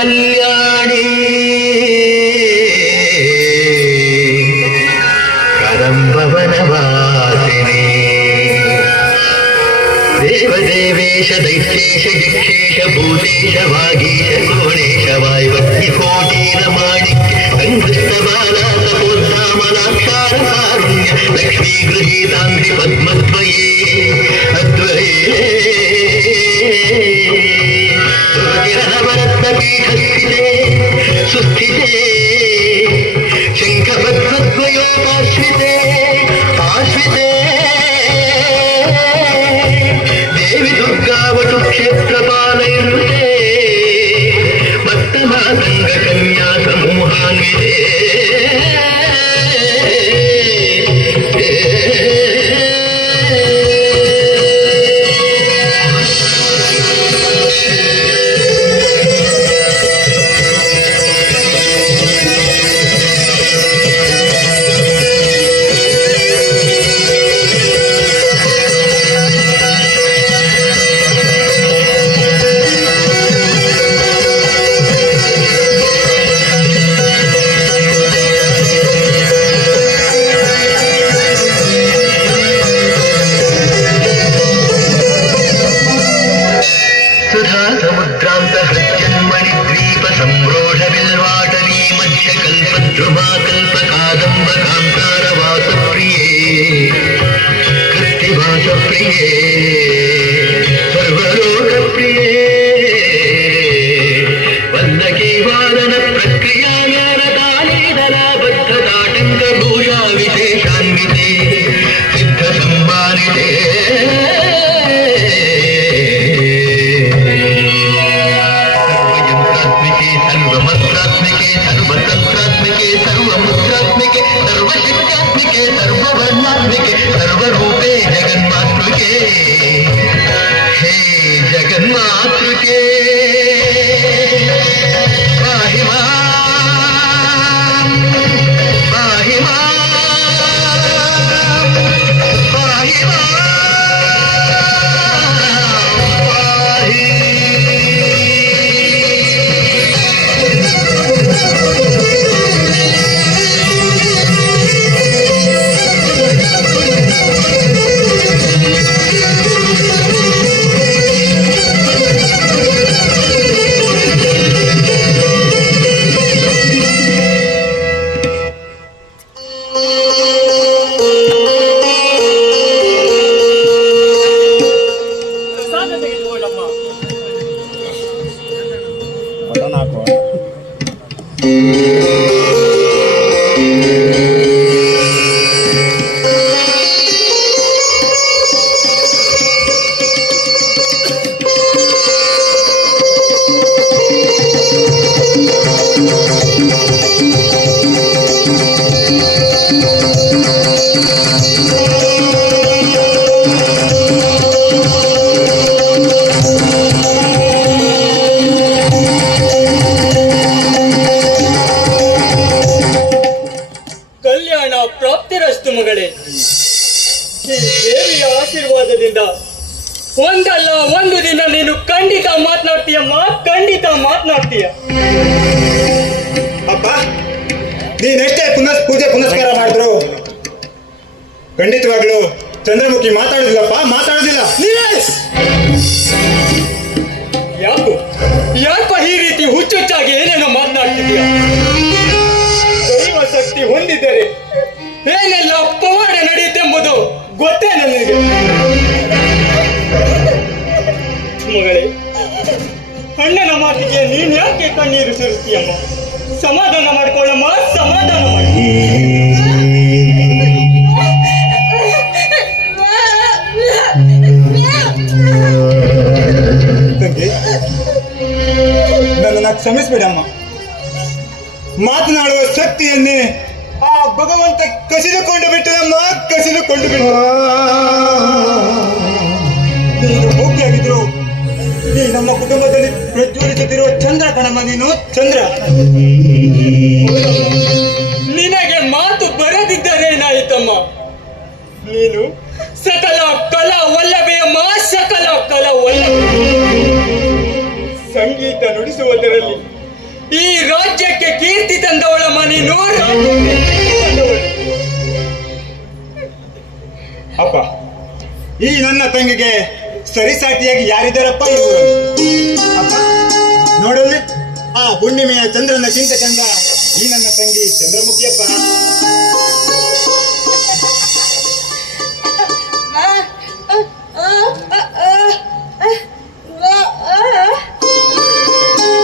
ಕಲ್ಯಾಣಿ ಕದಂಬವನವಾಸಿನಿ ದೇವದೇವೇಶ ದೈತ್ಯೇಶ ಯಕ್ಷೇಶ ಭೂತೇಶ ವಾಗೀಶ ಕೋಣೇಶ ವಾಯುವಗ್ನಿಕೋಟೀರ ಮಾಣಿಕ್ಯ ಸಂಕೃಷ್ಟಬಾಲಾಸಪೋತ್ಸಾಮಲಾಕ್ಷಾರ ಕಾರುಣ್ಯ ಲಕ್ಷ್ಮೀ ಗೃಹೀತಾಂಗ್ರಿ ಪದ್ಮದ್ವಯೇ ಅದ್ವಯೇ ಕಿರಣವರತ್ನಪೀಠಸ್ಥಿತೆ ಸುಸ್ಥಿತೆ ಶಂಖಪದ್ಮದ್ವಯೋಪಾಶ್ರಿತೆ ಆಶ್ರಿತೆ ದೇವಿ ದುರ್ಗಾವಟು ಕ್ಷೇತ್ರಪಾಲೈರುತೆ ಮತ್ತಮಾತಂಗ ಕನ್ಯಾ ಸಮೂಹಾನ್ವಿತೆ ಕ್ಷಮಿಸ್ಬಿಡಮ್ಮ. ಮಾತನಾಡುವ ಶಕ್ತಿಯನ್ನೇ ಆ ಭಗವಂತ ಕಸಿದುಕೊಂಡು ಬಿಟ್ಟದಮ್ಮ, ಕಸಿದುಕೊಂಡು ಬಿಟ್ಟ. ನೀನು ಮುಖ್ಯಾಗಿದ್ರು ಈ ನಮ್ಮ ಕುಟುಂಬದಲ್ಲಿ ಪ್ರಜ್ವಲಿಸುತ್ತಿರುವ ಚಂದ್ರ ಕಣಮ್ಮ, ನೀನು ಚಂದ್ರ. ನಿನಗೆ ಮಾತು ಬರದಿದ್ದರೇನಾಯಿತಮ್ಮ? ನೀನು ಸಕಲ ಕಲಾ ವಲ್ಲಭೆಯಮ್ಮ, ಸಕಲ ಕಲಾ ವಲ್ಲಭೆ. ಸಂಗೀತ ನುಡಿಸುವುದರಲ್ಲಿ ಈ ರಾಜ್ಯಕ್ಕೆ ಕೀರ್ತಿ ತಂದವಳಮ್ಮ ನೀನು. ಅಪ್ಪ, ಈ ನನ್ನ ತಂಗಿಗೆ ಸರಿಸಾಟಿಯಾಗಿ ಯಾರಿದ್ದಾರಪ್ಪ ಇವರು? ಅಪ್ಪ ನೋಡಲ್ಲಿ, ಆ ಹುಣ್ಣಿಮೆಯ ಚಂದ್ರನಕ್ಕಿಂತ ಚಂದ ಈ ನನ್ನ ತಂಗಿ ಚಂದ್ರಮುಖಿಯಪ್ಪ.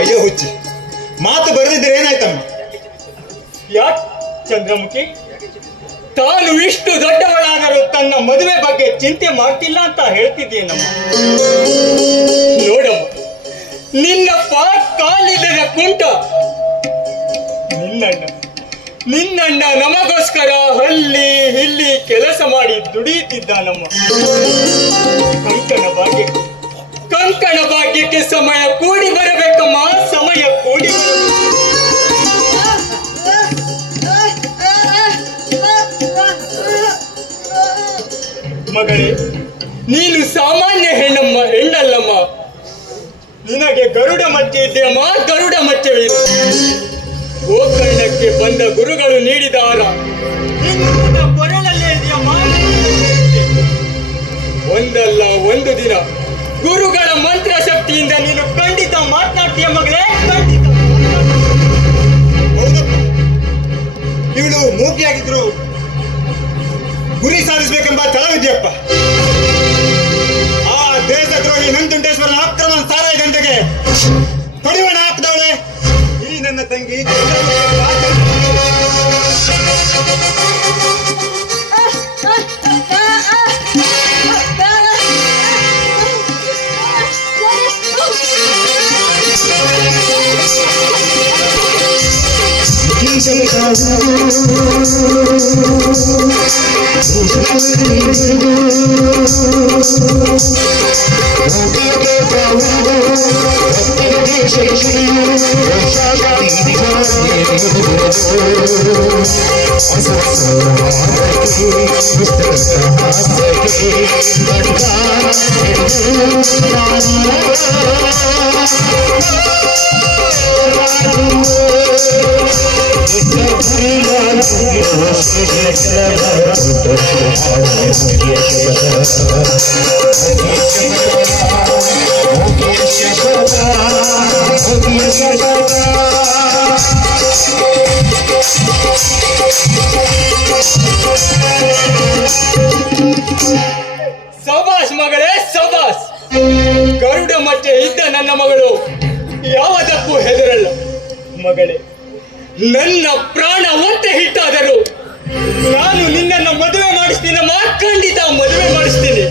ಅಯ್ಯೋ ಹುಚ್ಚಿ, ಮಾತು ಬರೆದಿದ್ರೆ ಏನಾಯ್ತಮ್ಮ? ಯಾಕೆ ಚಂದ್ರಮುಖಿ ತಾನು ಇಷ್ಟು ದೊಡ್ಡವಳಾದರೂ ತನ್ನ ಮದುವೆ ಬಗ್ಗೆ ಚಿಂತೆ ಮಾಡ್ತಿಲ್ಲ ಅಂತ ಹೇಳ್ತಿದ್ದೀನಮ್ಮ. ನೋಡಮ್ಮ, ನಿನ್ನಪ್ಪ ಕಾಲಿಲ್ಲದ ಕುಂಟ. ನಿನ್ನಣ್ಣ ನಮಗೋಸ್ಕರ ಅಲ್ಲಿ ಇಲ್ಲಿ ಕೆಲಸ ಮಾಡಿ ದುಡಿಯುತ್ತಿದ್ದಾನಮ್ಮ. ಕಂಕಣ ಭಾಗ್ಯಕ್ಕೆ ಸಮಯ ಕೂಡಿ ಬರಬೇಕಮ್ಮ, ಸಮಯ ಕೂಡಿ ಮಗಳೇ, ನೀನು ಸಾಮಾನ್ಯ ಹೆಣ್ಣಲ್ಲಮ್ಮ. ನಿನಗೆ ಗರುಡ ಮಚ್ಚೆ ಇದೆಯಮ್ಮ, ಗರುಡ ಮಚ್ಚವೇ. ಗೋಕರ್ಣಕ್ಕೆ ಬಂದ ಗುರುಗಳು ನೀಡಿದ ಆರ ಕೊರಳಲ್ಲೇ ಇದೆಯಮ್ಮ. ಒಂದಲ್ಲ ಒಂದು ದಿನ ಗುರುಗಳ ಮಂತ್ರ ಶಕ್ತಿಯಿಂದ ನೀನು ಖಂಡಿತ ಮಾತನಾಡ್ತೀಯ ಮಗಳೇ, ಖಂಡಿತ. ಇವಳು ಮೂಕಿಯಾಗಿದ್ರು ಗುರಿ ಸಾಧಿಸಬೇಕೆಂಬ ಛಲವಿದೆಯಪ್ಪ. ಆ ದೇಶದ್ರೋಹಿ ನಂಜುಂಡೇಶ್ವರನ ಅಕ್ರಮ ಸಾರಾಯಿ ಗಂಟೆಗೆ ಕಡಿವಾಣ ಹಾಕಿದವಳೆ ಈ ನನ್ನ ತಂಗಿ. ಸಬಾಸ್ ಮಗಳೇ, ಸಬಾಸ್. ಗರುಡ ಮಚ್ಚೆ ಇದ್ದ ನನ್ನ ಮಗಳು ಯಾವುದಕ್ಕೂ ಹೆದರಲ್ಲ ಮಗಳೇ. ನನ್ನ ಪ್ರಾಣ ಒತ್ತೆ ಹಿಟ್ಟಾದರೂ ನಾನು ನಿನ್ನನ್ನು ಮದುವೆ ಮಾಡಿಸ್ತೀನಮ್ಮ, ಖಂಡಿತ ಮದುವೆ ಮಾಡಿಸ್ತೀನಿ.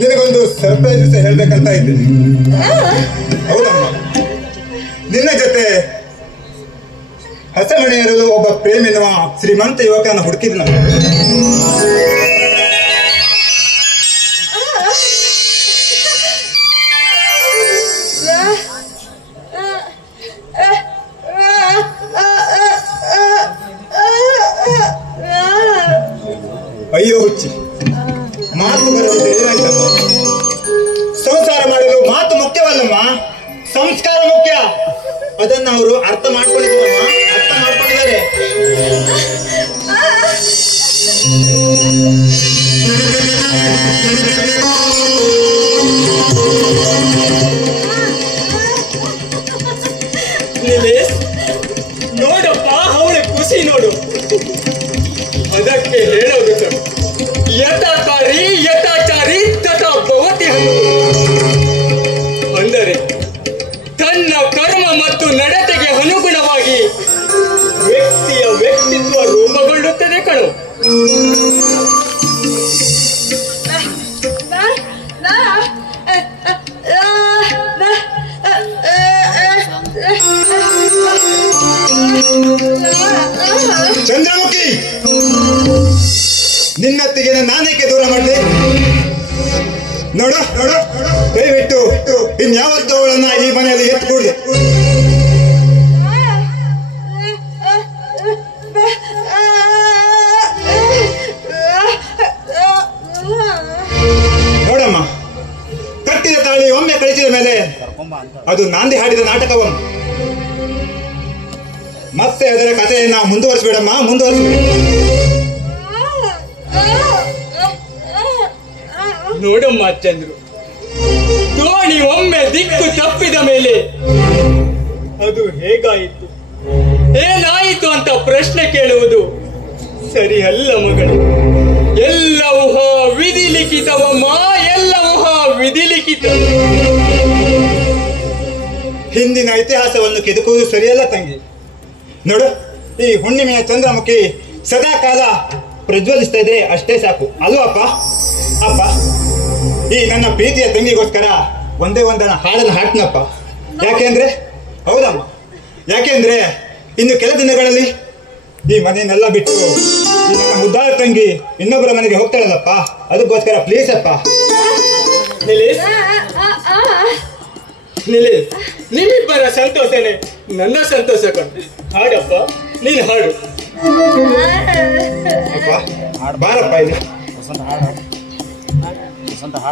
ನಿನಗೊಂದು ಸರ್ಪ್ರೈಸ್ ಹೇಳ್ಬೇಕಂತ ಇದ್ದೀನಿ. ಹೌದಮ್ಮ, ನಿನ್ನ ಜೊತೆ ಹಸಮಣೆಯರು ಒಬ್ಬ ಪ್ರೇಮಿನ ಶ್ರೀಮಂತ ಯುವಕನ ಹುಡುಕಿದ್ನ. ಅಯ್ಯೋ ಹುಚ್ಚಿ, ಮಾತು ಬರೋದು ಏನಾಯ್ತಮ್ಮ? ಸಂಸಾರ ಮಾಡಲು ಮಾತು ಮುಖ್ಯವಲ್ಲಮ್ಮ, ಸಂಸ್ಕಾರ ಮುಖ್ಯ. ಅದನ್ನ ಅವರು ಅರ್ಥ ಮಾಡ್ಕೊಂಡಿದ್ದೀರಮ್ಮ, ಅರ್ಥ ಮಾಡ್ಕೊಂಡಿದ್ದಾರೆ. ನೋಡಪ್ಪ, ಅವಳ ಖುಷಿ ನೋಡು. ಅದಕ್ಕೆ ಹೇಳೋದು ಯಥಾಕಾರಿ ಯಥಾಚಾರಿ ತಥಾ ಭವತಿ ಅಂದರೆ ತನ್ನ ಕರ್ಮ ಮತ್ತು ನಡತೆಗೆ ಅನುಗುಣವಾಗಿ ವ್ಯಕ್ತಿಯ ವ್ಯಕ್ತಿತ್ವ ರೂಪುಗೊಳ್ಳುತ್ತದೆ ಕಣು. ಚಂದ್ರಮುಖಿ, ನಿನ್ನತ್ತಿಗೆ ನಾನೇಕೆ ದೂರ ಮಾಡಿದೆ? ನೋಡು ನೋಡು, ದಯವಿಟ್ಟು ಇನ್ಯಾವತ್ತೂ ಅವಳನ್ನ ಈ ಮನೆಯಲ್ಲಿ ಎತ್ಕೊಡ್ದೆ. ನೋಡಮ್ಮ, ಕಟ್ಟಿದ ತಾಳಿ ಒಮ್ಮೆ ಕಳಿಸಿದ ಮೇಲೆ ಅದು ನಾಂದಿ ಹಾಡಿದ ನಾಟಕವಮ್ಮ. ಮತ್ತೆ ಅದರ ಕಥೆಯನ್ನು ಮುಂದುವರಿಸಬೇಡಮ್ಮ, ಮುಂದುವರಿಸಬೇಡ. ನೋಡಮ್ಮ ಚಂದ್ರು, ದೋಣಿ ಒಮ್ಮೆ ದಿಕ್ಕು ತಪ್ಪಿದ ಮೇಲೆ ಅದು ಹೇಗಾಯಿತು, ಏನಾಯಿತು ಅಂತ ಪ್ರಶ್ನೆ ಕೇಳುವುದು ಸರಿ ಅಲ್ಲ ಮಗಳು. ಎಲ್ಲವೂ ವಿಧಿ ಲಿಖಿತವಮ್ಮ, ಎಲ್ಲವೂ ವಿಧಿ ಲಿಖಿತ. ಹಿಂದಿನ ಇತಿಹಾಸವನ್ನು ಕೆದಕುವುದು ಸರಿಯಲ್ಲ ತಂಗಿ. ನೋಡು, ಈ ಹುಣ್ಣಿಮೆಯ ಚಂದ್ರಮುಖಿ ಸದಾ ಕಾಲ ಪ್ರಜ್ವಲಿಸ್ತಾ ಇದ್ರೆ ಅಷ್ಟೇ ಸಾಕು ಅಲ್ವಪ್ಪ? ಅಪ್ಪ, ಈ ನನ್ನ ಪ್ರೀತಿಯ ತಂಗಿಗೋಸ್ಕರ ಒಂದೇ ಒಂದನ ಹಾಡನ್ನು ಹಾಡ್ತೀನಪ್ಪ. ಯಾಕೆಂದ್ರೆ, ಹೌದಮ್ಮ, ಯಾಕೆಂದ್ರೆ ಇನ್ನು ಕೆಲ ದಿನಗಳಲ್ಲಿ ಈ ಮನೆಯನ್ನೆಲ್ಲ ಬಿಟ್ಟು ಈ ನನ್ನ ಮುದ್ದಾದ ತಂಗಿ ಇನ್ನೊಬ್ಬರ ಮನೆಗೆ ಹೋಗ್ತಾಳಲ್ಲಪ್ಪ. ಅದಕ್ಕೋಸ್ಕರ ಪ್ಲೀಸ್ ಅಪ್ಪ. ನಿಲೇಶ್, ನಿಲೇಶ್, ನಿಮ್ಮಿಬ್ಬರ ಸಂತೋಷನೇ ನನ್ನ ಸಂತೋಷ ಕಂಡು. ಹಾಡಪ್ಪ, ನೀನು ಹಾಡು. ಬಾರಪ್ಪ ಇಲ್ಲಿ.